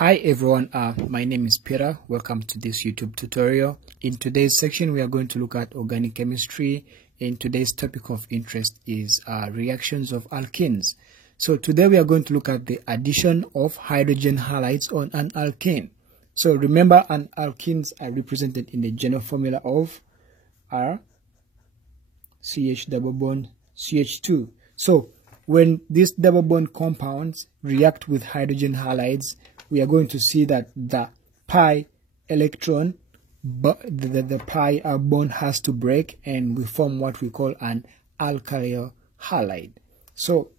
Hi everyone, my name is Peter. Welcome to this YouTube tutorial. In today's section, we are going to look at organic chemistry. And today's topic of interest is reactions of alkenes. So today we are going to look at the addition of hydrogen halides on an alkene. So remember, alkenes are represented in the general formula of R, CH double bond, CH2. So when these double bond compounds react with hydrogen halides, we are going to see that the pi electron, the pi bond has to break, and we form what we call an alkyl halide. So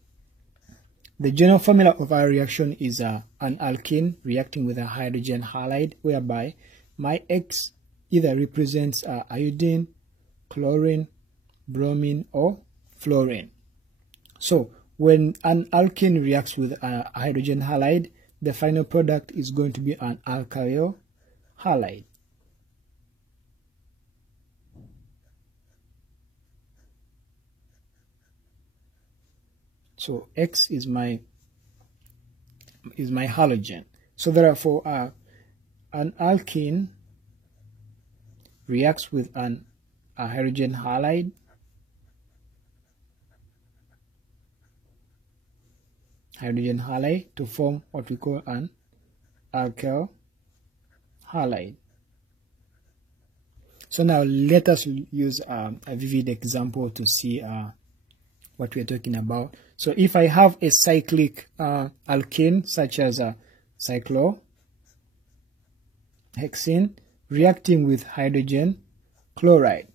the general formula of our reaction is an alkene reacting with a hydrogen halide, whereby my X either represents iodine, chlorine, bromine, or fluorine. So when an alkene reacts with a hydrogen halide, the final product is going to be an alkyl halide. So X is my halogen. So therefore, an alkene reacts with a hydrogen halide, to form what we call an alkyl halide. So now let us use a vivid example to see what we are talking about. So if I have a cyclic alkene such as a cyclohexene reacting with hydrogen chloride,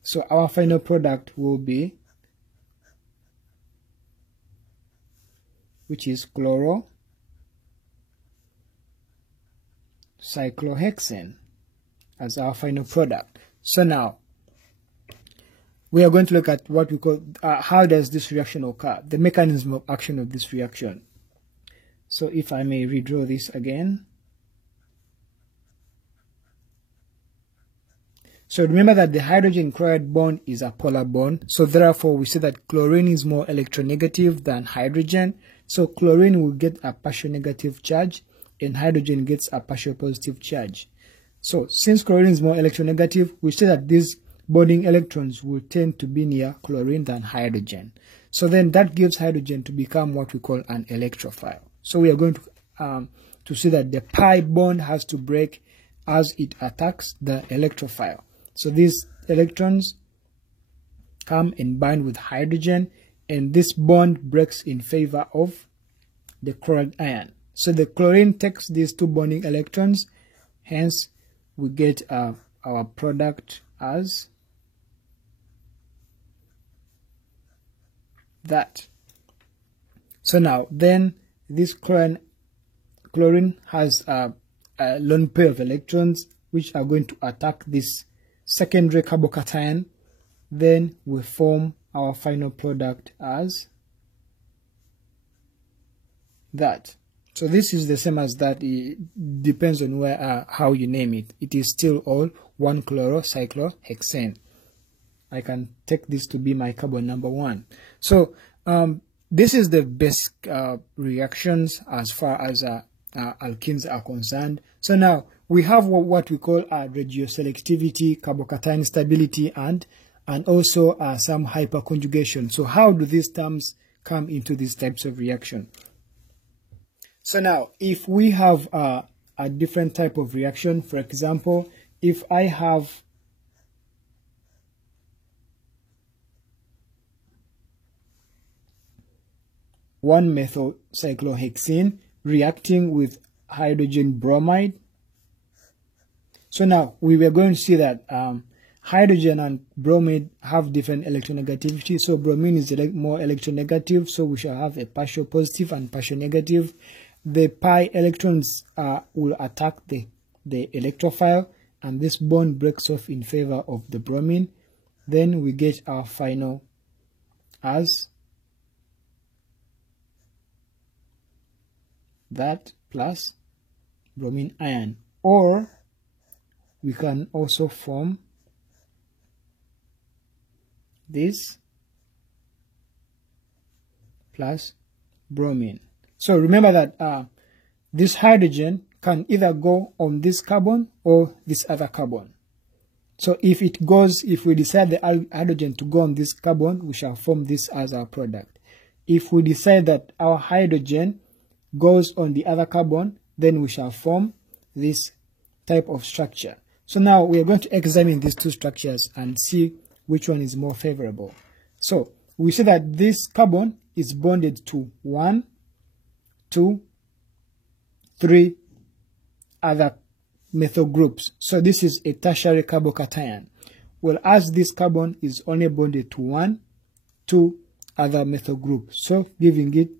so our final product will be, which is chlorocyclohexane as our final product. So now we are going to look at what we call how does this reaction occur, the mechanism of action of this reaction. So if I may redraw this again. So remember that the hydrogen chloride bond is a polar bond. So therefore we say that chlorine is more electronegative than hydrogen. So chlorine will get a partial negative charge and hydrogen gets a partial positive charge. So since chlorine is more electronegative, we say that these bonding electrons will tend to be near chlorine than hydrogen. So then that gives hydrogen to become what we call an electrophile. So we are going to see that the pi bond has to break as it attacks the electrophile. So these electrons come and bind with hydrogen, and this bond breaks in favor of the chloride ion. So the chlorine takes these two bonding electrons, hence we get our product as that. So now then this chlorine has a lone pair of electrons which are going to attack this secondary carbocation. Then we form our final product as that. So this is the same as that. It depends on where how you name it. It is still all 1-chlorocyclohexane. I can take this to be my carbon number 1. So this is the basic reactions as far as alkenes are concerned. So now we have what we call radioselectivity, carbocation stability, and also some hyperconjugation. So how do these terms come into these types of reaction? So now if we have a different type of reaction, for example, if I have one methyl cyclohexene reacting with hydrogen bromide. So now we were going to see that hydrogen and bromide have different electronegativity. So bromine is more electronegative, so we shall have a partial positive and partial negative. The pi electrons will attack the electrophile, and this bond breaks off in favor of the bromine. Then we get our final as that plus bromine ion, or we can also form this plus bromine. So remember that this hydrogen can either go on this carbon or this other carbon. So if we decide the hydrogen to go on this carbon, we shall form this as our product. If we decide that our hydrogen goes on the other carbon, then we shall form this type of structure. So now we are going to examine these two structures and see which one is more favorable. So we see that this carbon is bonded to 1, 2, 3 other methyl groups. So this is a tertiary carbocation. Well, as this carbon is only bonded to 1, 2 other methyl groups, so giving it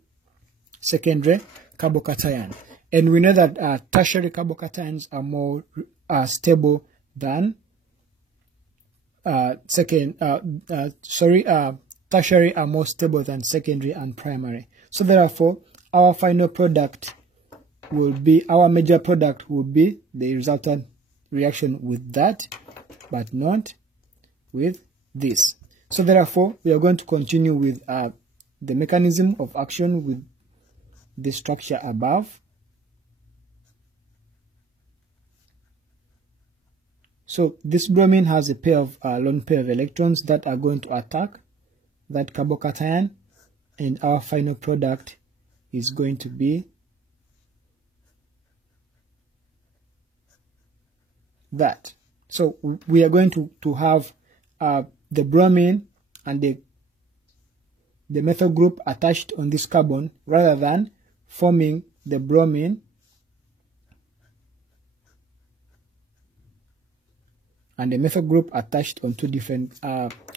secondary carbocation. And we know that tertiary carbocations are more stable than tertiary are more stable than secondary and primary. So therefore, our final product will be, our major product will be the resultant reaction with that, but not with this. So therefore, we are going to continue with the mechanism of action with the structure above. So this bromine has a pair of lone pair of electrons that are going to attack that carbocation, and our final product is going to be that. So we are going to have the bromine and the methyl group attached on this carbon, rather than forming the bromine and the methyl group attached on two different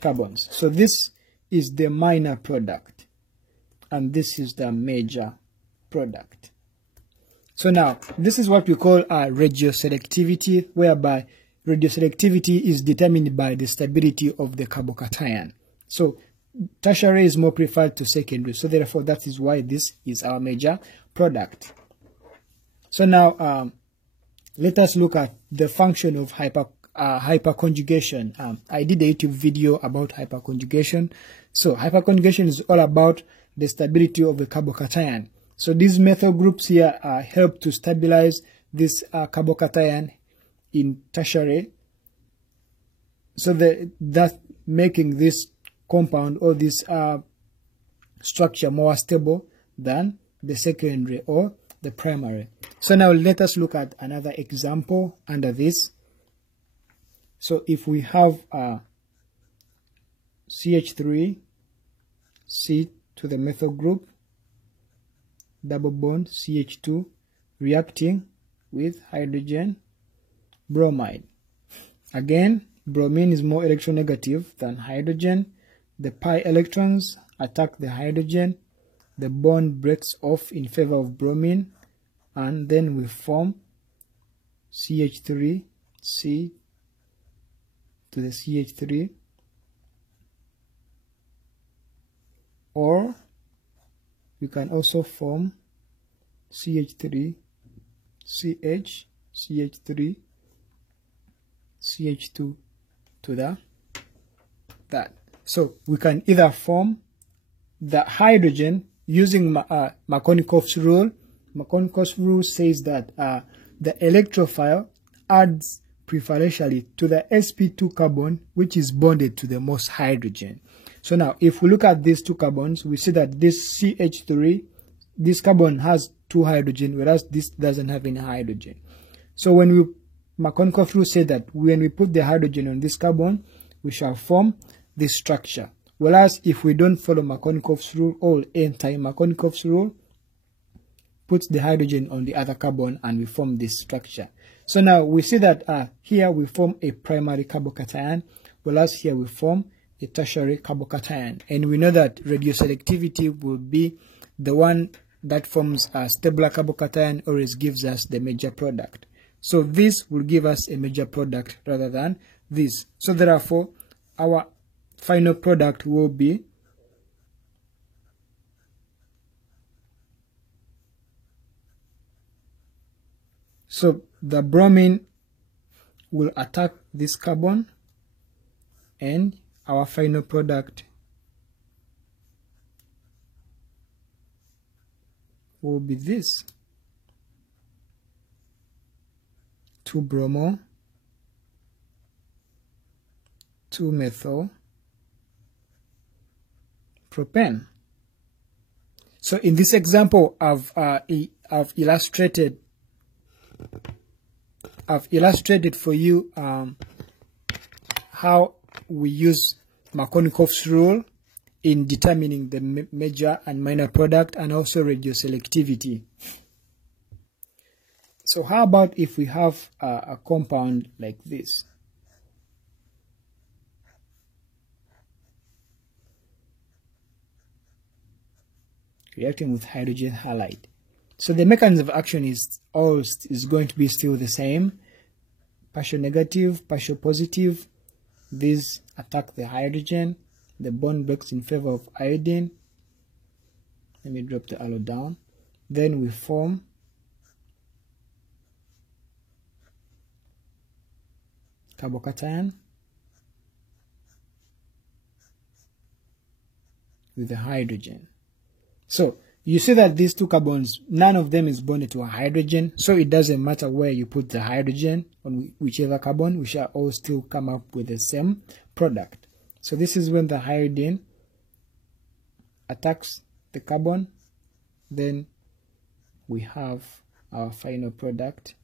carbons. So this is the minor product, and this is the major product. So now, this is what we call radioselectivity, whereby radioselectivity is determined by the stability of the carbocation. So tertiary is more preferred to secondary, so therefore that is why this is our major product. So now, let us look at the function of hyperconjugation. I did a YouTube video about hyperconjugation. So hyperconjugation is all about the stability of the carbocation. So these methyl groups here help to stabilize this carbocation in tertiary, so that making this compound or this structure more stable than the secondary or the primary. So now let us look at another example under this. So if we have CH3, C to the methyl group, double bond CH2 reacting with hydrogen bromide. Again, bromine is more electronegative than hydrogen. The pi electrons attack the hydrogen. The bond breaks off in favor of bromine, and then we form CH3, C to the CH3, or we can also form CH3, CH, CH3, CH2 to that. So we can either form the hydrogen using Markovnikov's rule. Markovnikov's rule says that the electrophile adds preferentially to the sp2 carbon, which is bonded to the most hydrogen. So now, if we look at these two carbons, we see that this CH3, this carbon has 2 hydrogen, whereas this doesn't have any hydrogen. So when Markovnikov's rule said that when we put the hydrogen on this carbon, we shall form this structure. Whereas if we don't follow Markovnikov's rule or anti-Markovnikov's rule, puts the hydrogen on the other carbon and we form this structure. So now we see that here we form a primary carbocation, whereas here we form a tertiary carbocation. And we know that radioselectivity will be the one that forms a stable carbocation, always gives us the major product. So this will give us a major product rather than this. So therefore, our final product will be so the bromine will attack this carbon, and our final product will be this. 2-bromo, 2-methyl propane. So in this example, I've illustrated for you how we use Markovnikov's rule in determining the major and minor product, and also radioselectivity. So how about if we have a compound like this? Reacting with hydrogen halide. So the mechanism of action is going to be still the same. Partial negative, partial positive. These attack the hydrogen. The bond breaks in favor of iodine. Let me drop the arrow down. Then we form carbocation with the hydrogen. So you see that these two carbons, none of them is bonded to a hydrogen, so it doesn't matter where you put the hydrogen on whichever carbon, we shall all still come up with the same product. So this is when the iodine attacks the carbon, then we have our final product,